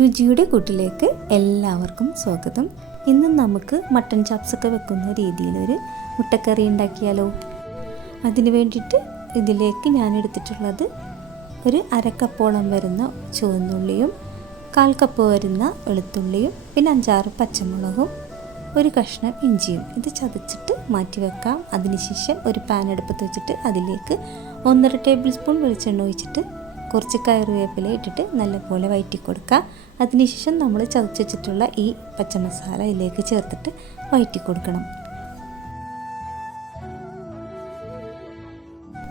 രുചിയുടെ കൂട്ടിലേക്ക് എല്ലാവർക്കും സ്വാഗതം. ഇന്ന് നമുക്ക് മട്ടൻ ചാപ്സൊക്കെ വെക്കുന്ന രീതിയിലൊരു മുട്ടക്കറി ഉണ്ടാക്കിയാലോ. അതിന് വേണ്ടിയിട്ട് ഇതിലേക്ക് ഞാൻ എടുത്തിട്ടുള്ളത് ഒരു അരക്കപ്പോളം വരുന്ന ചുവന്നുള്ളിയും 1/4 കപ്പ് വരുന്ന വെളുത്തുള്ളിയും പിന്നെ 5-6 പച്ചമുളകും ഒരു കഷ്ണം ഇഞ്ചിയും. ഇത് ചതച്ചിട്ട് മാറ്റി വെക്കാം. അതിനുശേഷം ഒരു പാൻ അടുപ്പത്ത് വെച്ചിട്ട് അതിലേക്ക് 1.5 ടേബിൾ സ്പൂൺ വെളിച്ചെണ്ണ ഒഴിച്ചിട്ട് കുറച്ച് കറിവേപ്പില ഇട്ടിട്ട് നല്ലപോലെ വഴറ്റി കൊടുക്കുക. അതിനുശേഷം നമ്മൾ ചതച്ച് വെച്ചിട്ടുള്ള ഈ പച്ചമസാല ഇതിലേക്ക് ചേർത്തിട്ട് വഴറ്റി കൊടുക്കണം.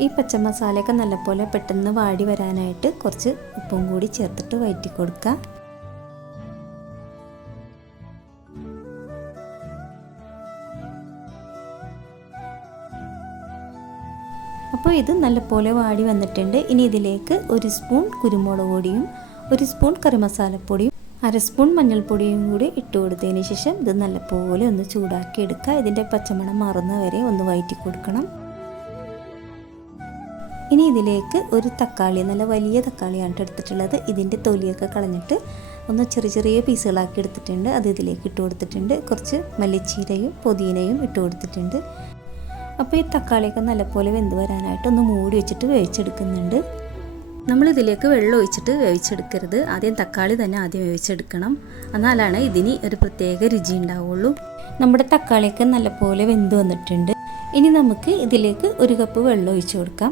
ഈ പച്ചമസാലയൊക്കെ നല്ലപോലെ പെട്ടെന്ന് വാടി വരാനായിട്ട് കുറച്ച് ഉപ്പും കൂടി ചേർത്തിട്ട് വഴറ്റി കൊടുക്കുക. അപ്പോൾ ഇത് നല്ലപോലെ വാടി വന്നിട്ടുണ്ട്. ഇനി ഇതിലേക്ക് 1 സ്പൂൺ കുരുമുളക് പൊടിയും 1 സ്പൂൺ കറി മസാലപ്പൊടിയും 1/2 സ്പൂൺ മഞ്ഞൾപ്പൊടിയും കൂടി ഇട്ട് കൊടുത്തതിന് ശേഷം ഇത് നല്ലപോലെ ഒന്ന് ചൂടാക്കി എടുക്കുക. ഇതിൻ്റെ പച്ചമണം മാറുന്നവരെ ഒന്ന് വഴറ്റി കൊടുക്കണം. ഇനി ഇതിലേക്ക് ഒരു തക്കാളി, നല്ല വലിയ തക്കാളിയാണ് എടുത്തിട്ടുള്ളത്. ഇതിൻ്റെ തൊലിയൊക്കെ കളഞ്ഞിട്ട് ഒന്ന് ചെറിയ പീസുകളാക്കി എടുത്തിട്ടുണ്ട്. അത് ഇതിലേക്ക് ഇട്ട് കൊടുത്തിട്ടുണ്ട്. കുറച്ച് മല്ലിച്ചീരയും പുതിനയും ഇട്ട് കൊടുത്തിട്ടുണ്ട്. അപ്പോൾ ഈ തക്കാളിയൊക്കെ നല്ലപോലെ വെന്ത് വരാനായിട്ട് ഒന്ന് മൂടി വെച്ചിട്ട് വേവിച്ചെടുക്കുന്നുണ്ട്. നമ്മളിതിലേക്ക് വെള്ളം ഒഴിച്ചിട്ട് വേവിച്ചെടുക്കരുത്. ആദ്യം തക്കാളി തന്നെ വേവിച്ചെടുക്കണം. എന്നാലാണ് ഇതിന് ഒരു പ്രത്യേക രുചി ഉണ്ടാവുള്ളൂ. നമ്മുടെ തക്കാളിയൊക്കെ നല്ലപോലെ വെന്ത് വന്നിട്ടുണ്ട്. ഇനി നമുക്ക് ഇതിലേക്ക് 1 കപ്പ് വെള്ളം ഒഴിച്ച് കൊടുക്കാം.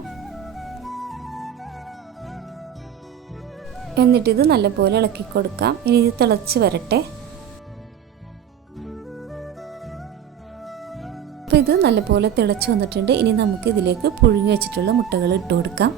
എന്നിട്ടിത് നല്ലപോലെ ഇളക്കി കൊടുക്കാം. ഇനി ഇത് തിളച്ച് വരട്ടെ. അപ്പോൾ ഇത് നല്ലപോലെ തിളച്ച് വന്നിട്ടുണ്ട്. ഇനി നമുക്ക് ഇതിലേക്ക് പുഴുങ്ങി വെച്ചിട്ടുള്ള മുട്ടകൾ ഇട്ട് കൊടുക്കാം.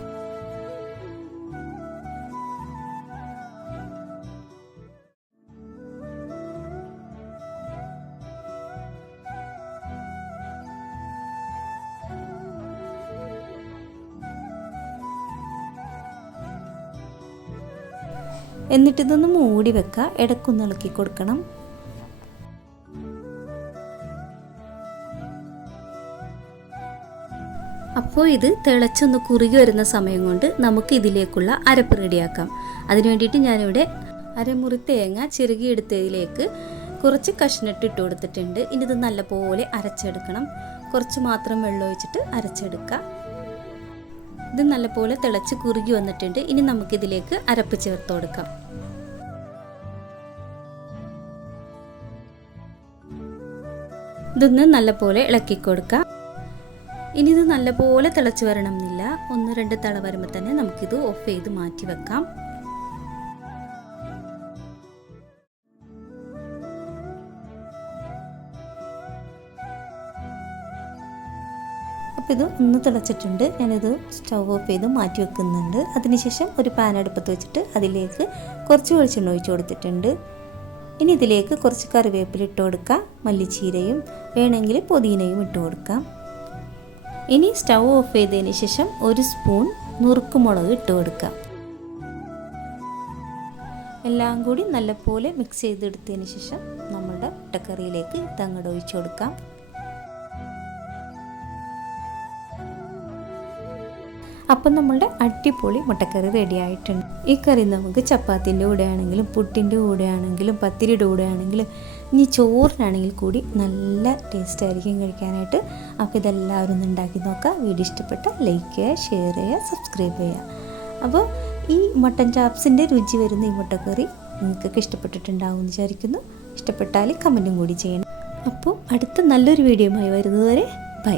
എന്നിട്ടിതൊന്ന് മൂടി വെക്കുക. ഇടയ്ക്കൊന്ന് ഇളക്കി കൊടുക്കണം. അപ്പോൾ ഇത് തിളച്ചൊന്ന് കുറുകി വരുന്ന സമയം കൊണ്ട് നമുക്ക് ഇതിലേക്കുള്ള അരപ്പ് റെഡിയാക്കാം. അതിന് വേണ്ടിയിട്ട് ഞാനിവിടെ 1/2 മുറി തേങ്ങ ചിരകിയെടുത്തതിലേക്ക് കുറച്ച് കഷ്ണട്ട് ഇട്ട് കൊടുത്തിട്ടുണ്ട്. ഇനി ഇത് നല്ലപോലെ അരച്ചെടുക്കണം. കുറച്ച് മാത്രം വെള്ളം ഒഴിച്ചിട്ട് അരച്ചെടുക്കുക. ഇത് നല്ലപോലെ തിളച്ച് കുറുകി വന്നിട്ടുണ്ട്. ഇനി നമുക്കിതിലേക്ക് അരപ്പ് ചേർത്ത് കൊടുക്കാം. ഇതൊന്ന് നല്ലപോലെ ഇളക്കി കൊടുക്കാം. ഇനി ഇത് നല്ലപോലെ തിളച്ച് വരണം എന്നില്ല. 1-2 തിള വരുമ്പോൾ തന്നെ നമുക്കിത് ഓഫ് ചെയ്ത് മാറ്റി വെക്കാം. അപ്പോൾ ഇത് ഒന്ന് തിളച്ചിട്ടുണ്ട്. ഞാനിത് സ്റ്റവ് ഓഫ് ചെയ്ത് മാറ്റി വെക്കുന്നുണ്ട്. അതിനുശേഷം ഒരു പാൻ അടുപ്പത്ത് വെച്ചിട്ട് അതിലേക്ക് കുറച്ച് വെളിച്ചെണ്ണ ഒഴിച്ച് കൊടുത്തിട്ടുണ്ട്. ഇനി ഇതിലേക്ക് കുറച്ച് കറിവേപ്പില ഇട്ട് കൊടുക്കുക. മല്ലിച്ചീരയും വേണമെങ്കിൽ പുതിനയും ഇട്ട് കൊടുക്കാം. ഇനി സ്റ്റവ് ഓഫ് ചെയ്തതിന് ശേഷം 1 സ്പൂൺ നുറുക്കുമുളക് ഇട്ട് കൊടുക്കുക. എല്ലാം കൂടി നല്ലപോലെ മിക്സ് ചെയ്തെടുത്തതിന് ശേഷം നമ്മുടെ മുട്ടക്കറിയിലേക്ക് ഇതങ്ങോട്ട് ഒഴിച്ചു കൊടുക്കാം. അപ്പം നമ്മളുടെ അടിപൊളി മുട്ടക്കറി റെഡി ആയിട്ടുണ്ട്. ഈ കറി നമുക്ക് ചപ്പാത്തിൻ്റെ കൂടെ ആണെങ്കിലും പുട്ടിൻ്റെ കൂടെ ആണെങ്കിലും പത്തിരിയുടെ കൂടെ ആണെങ്കിലും ഇനി ചോറിനാണെങ്കിൽ കൂടി നല്ല ടേസ്റ്റ് ആയിരിക്കും കഴിക്കാനായിട്ട്. അപ്പോൾ ഇതെല്ലാവരും ഒന്ന് ഉണ്ടാക്കി നോക്കാം. വീഡിയോ ഇഷ്ടപ്പെട്ട ലൈക്ക് ചെയ്യുക, ഷെയർ ചെയ്യുക, സബ്സ്ക്രൈബ് ചെയ്യുക. അപ്പോൾ ഈ മട്ടൻ ചാപ്സിൻ്റെ രുചി വരുന്ന ഈ മുട്ടക്കറി നിങ്ങൾക്കൊക്കെ ഇഷ്ടപ്പെട്ടിട്ടുണ്ടാവും എന്ന് വിചാരിക്കുന്നു. ഇഷ്ടപ്പെട്ടാൽ കമൻറ്റും കൂടി ചെയ്യണം. അപ്പോൾ അടുത്ത നല്ലൊരു വീഡിയോയുമായി വരുന്നതുവരെ ബൈ.